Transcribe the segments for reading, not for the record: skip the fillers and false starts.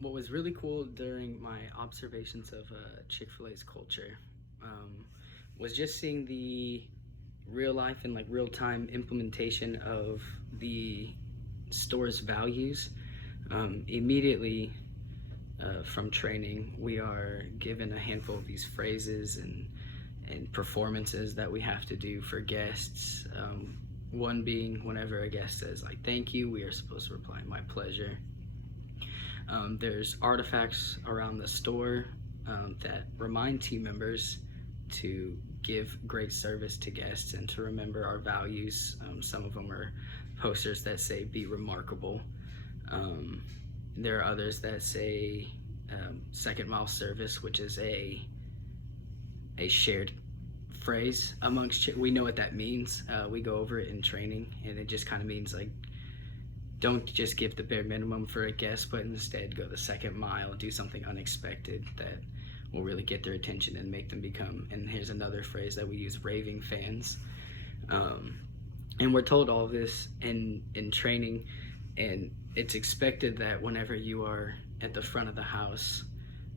what was really cool during my observations of Chick-fil-A's culture um, was just seeing the real life and like real time implementation of the store's values. Immediately from training, we are given a handful of these phrases and performances that we have to do for guests. One being whenever a guest says like "thank you," we are supposed to reply "my pleasure." There's artifacts around the store that remind team members to give great service to guests and to remember our values. Some of them are posters that say "be remarkable." Um, there are others that say second mile service, which is a shared phrase amongst we know what that means. We go over it in training, and it just kind of means like don't just give the bare minimum for a guest, but instead go the second mile, do something unexpected that will really get their attention and make them become, and here's another phrase that we use, raving fans. And we're told all of this in training, and it's expected that whenever you are at the front of the house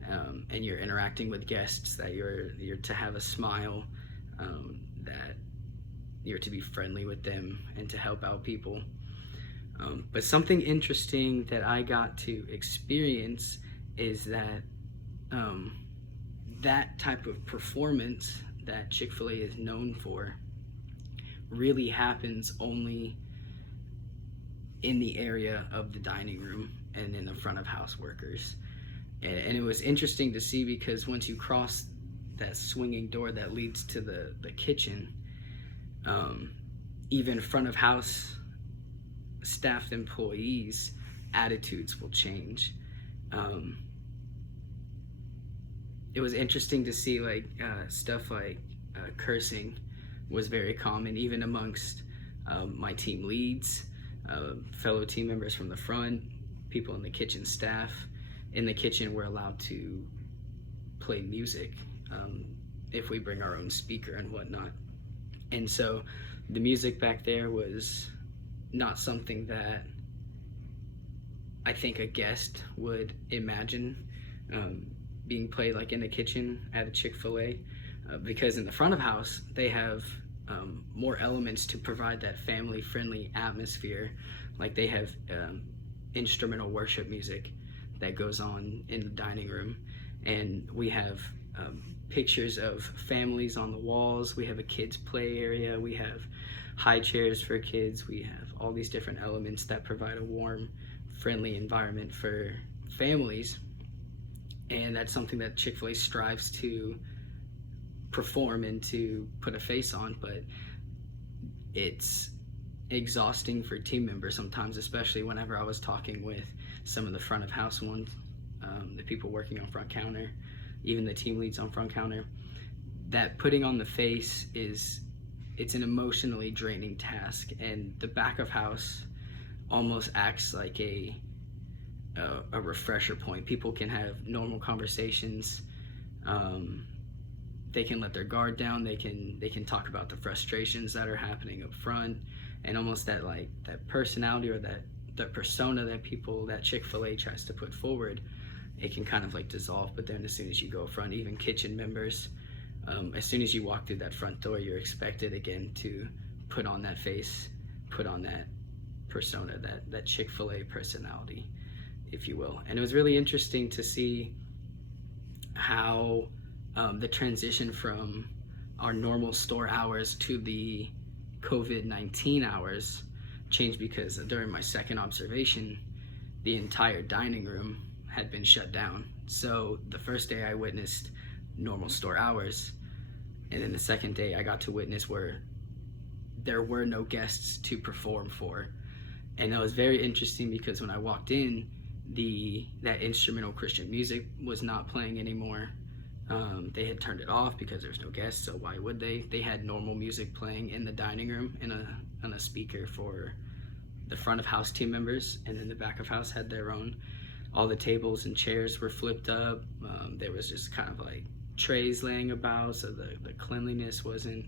and you're interacting with guests, that you're to have a smile, that you're to be friendly with them and to help out people. But something interesting that I got to experience is that that type of performance that Chick-fil-A is known for really happens only in the area of the dining room and in the front of house workers. And it was interesting to see because once you cross that swinging door that leads to the kitchen, even front of house staffed employees' attitudes will change. It was interesting to see like stuff like cursing was very common even amongst my team leads, fellow team members from the front, people in the kitchen staff. In the kitchen, we're allowed to play music if we bring our own speaker and whatnot. And so the music back there was not something that I think a guest would imagine being played like in the kitchen at a Chick-fil-A, because in the front of house they have more elements to provide that family-friendly atmosphere. Like they have instrumental worship music that goes on in the dining room, and we have pictures of families on the walls. We have a kids play area, we have high chairs for kids, we have all these different elements that provide a warm, friendly environment for families. And that's something that Chick-fil-A strives to perform and to put a face on, but it's exhausting for team members sometimes, especially whenever I was talking with some of the front of house ones, the people working on front counter, even the team leads on front counter, that putting on the face it's an emotionally draining task, and the back of house almost acts like a refresher point. People can have normal conversations, they can let their guard down, they can talk about the frustrations that are happening up front, and almost that personality or that persona that Chick-fil-A tries to put forward, it can kind of like dissolve. But then as soon as you go up front, even kitchen members, as soon as you walk through that front door, you're expected again to put on that face, put on that persona, that Chick-fil-A personality, if you will. And it was really interesting to see how the transition from our normal store hours to the COVID-19 hours changed, because during my second observation, the entire dining room had been shut down. So the first day I witnessed normal store hours, and then the second day I got to witness where there were no guests to perform for. And that was very interesting because when I walked in, that instrumental Christian music was not playing anymore. They had turned it off because there's no guests, so why would they? They had normal music playing in the dining room on a speaker for the front of house team members, and then the back of house had their own. All the tables and chairs were flipped up. There was just kind of like trays laying about, so the cleanliness wasn't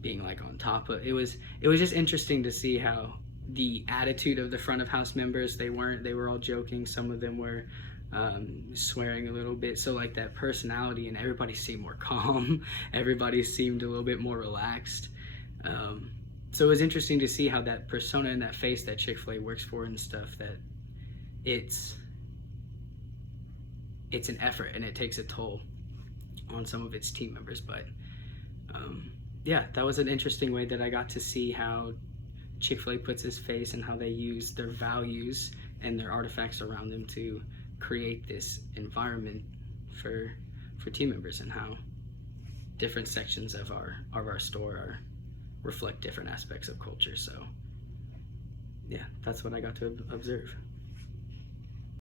being like on top of it. Was just interesting to see how the attitude of the front of house members. They were all joking. Some of them were swearing a little bit. So like that personality, and everybody seemed more calm. Everybody seemed a little bit more relaxed. So it was interesting to see how that persona and that face that Chick-fil-A works for and stuff, that it's an effort and it takes a toll on some of its team members. But yeah, that was an interesting way that I got to see how Chick-fil-A puts its face and how they use their values and their artifacts around them to create this environment for team members, and how different sections of our store reflect different aspects of culture. So yeah, that's what I got to observe.